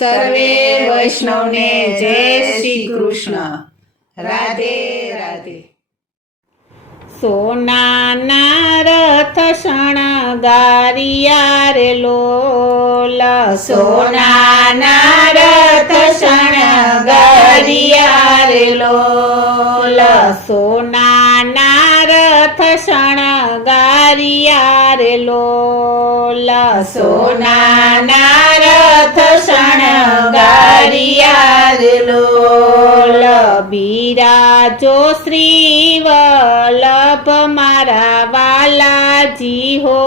સર્વે વૈષ્ણવને જય શ્રી કૃષ્ણ. રાધે રાધે. સોનાના રથ શણગારિયા રે લોલ, સોનાના રથ શણગારિયા રે લોલ, સોનાના રથ શણગારિયા રે લોલ, સોનાના રથ શણગારિયા રે લોલ, બિરાજો શ્રી વલ્લભ મારા વાલાજી હો,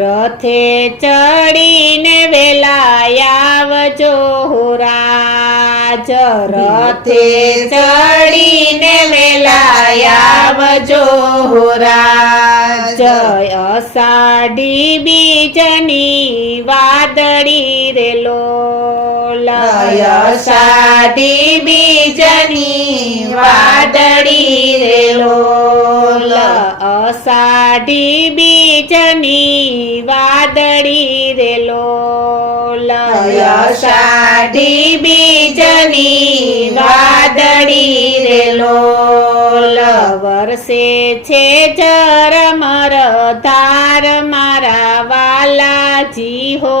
રથે ચડીને વેલા આવજો રાજ, રથે ચડીને વેલા આવજો રાજ, અષાઢી બીજની વાદળી રે લોલ, અષાઢી બીજની વાદળી રે લોલ, અષાઢી બીજની વાદળી રે લોલ, અષાઢી બીજની વાદળી રે લોલ, વર્ષે છે ઝરમર ધાર મારા વાલાજી હો,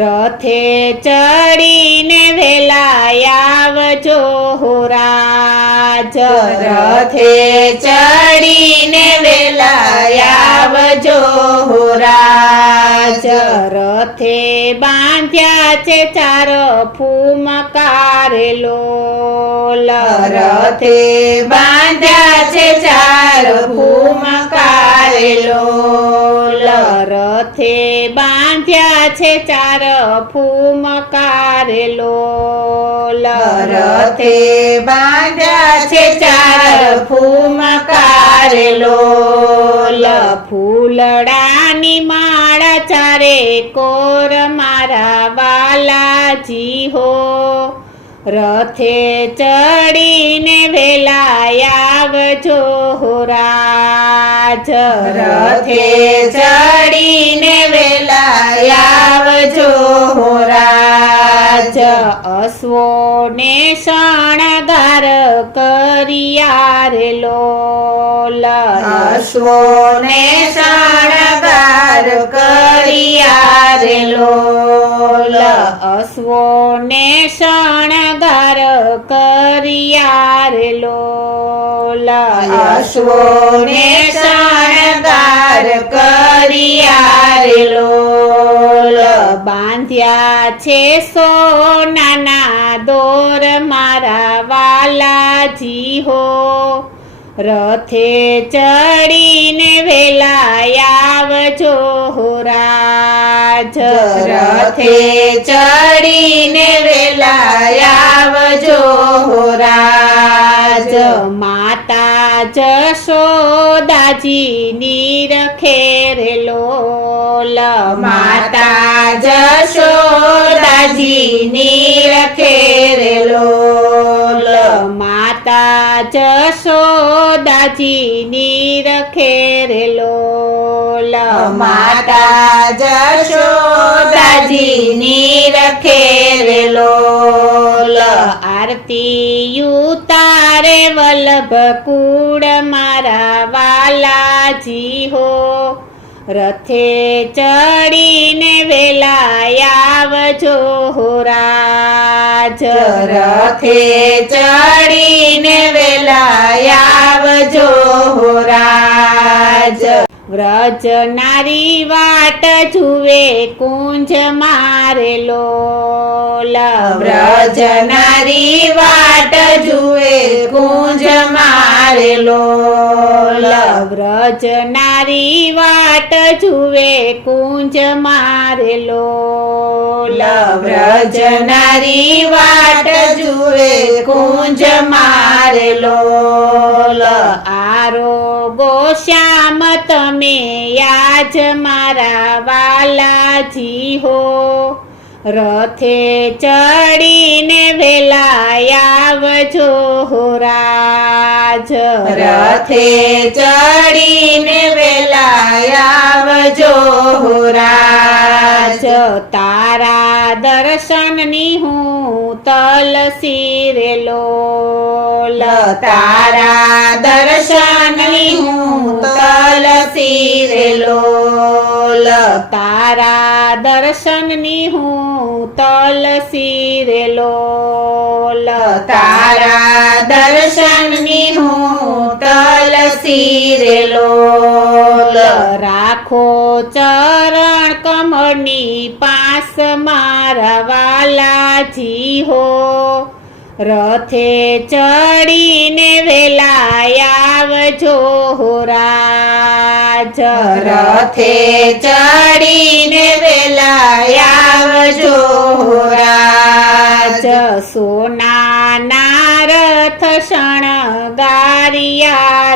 રથે ચડીને વેલા આવજો રાજ, રથે ચડીને વેલા આવજો રાજ, રથે બાંધ્યા છે ચાર ફૂમકાર લોલ, રથે બાંધ્યા છે ચાર ફૂમકાર લોલ, રથે બાંધ્યા છે ચાર ફૂમકાર લોલ, રથે બાંધ્યા છે ચાર ફૂમકાર લોલ, ફૂલડાની માળા ચારે કોર મારા વાલાજી હો, રથે ચડીને વેલા આવજો રાજ, રથે ચડીને વેલા આવજો રાજ, અશ્વોને શણગાર કર્યા રે લોલ, અશ્વોને શણગાર કર્યા રે લોલ, અશ્વોને શણગાર કર્યા રે લોલ, અશ્વોને શણગાર કર્યા રે લોલ, બાંધ્યા છે સોનાના દોર મારા વાલાજી હો, રથે ચડીને વેલા આવજો રાજ, રથે ચડીને વેલા આવજો રાજ, માતા જશોદાજી નીરખે રે લોલ, માતા જશોદાજી નીરખે રે લોલ, માતા જશોદાજી નીરખે રે લોલ, માતા જશોદાજી નીરખે રે લોલ, આરતી ઉતારે વલ્લભ કુળ મારા વાલાજી હો, રથે ચડીને વેલા આવજો રાજ, રથે ચડીને વેલા આવજો રાજ, વ્રજ નારી વાટ જુએ કુંજ મારે લોલ, વ્રજ નારી વાટ જુએ કુંજ મારે લોલ, વ્રજ નારી વાટ જુએ કુંજ મારે લોલ, વ્રજ નારી વાટ જુએ કુંજ મારે લોલ, આરોગો શ્યામ તમે યાજ મારા વાલાજી હો, રથે ચડીને વેલા આવજો રાજ, રાજ રથે ચડીને વેલા આવજો રાજ તારા દર્શનની હું તલસી રે લોલ તારા દર્શનની હું તલસી રે લોલ તારા દર્શનની હું તલસી રે લોલ તારા દર્શનની હું તલસી રે લોલ રાખો ચરણ કમળની પાસ મારા વાલાજી હો રથે ચડીને વેલા આવજો રાજ રથે ચડીને વેલા આવજો રાજ સોનાના રથ શણગારિયા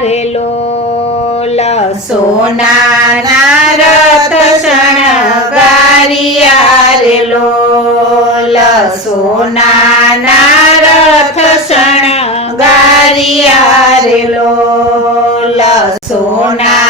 રે લોલ સોનાના રથ શણગારિયા રે લોલ સોનાના રથ શણગારિયા રે લોલ સોના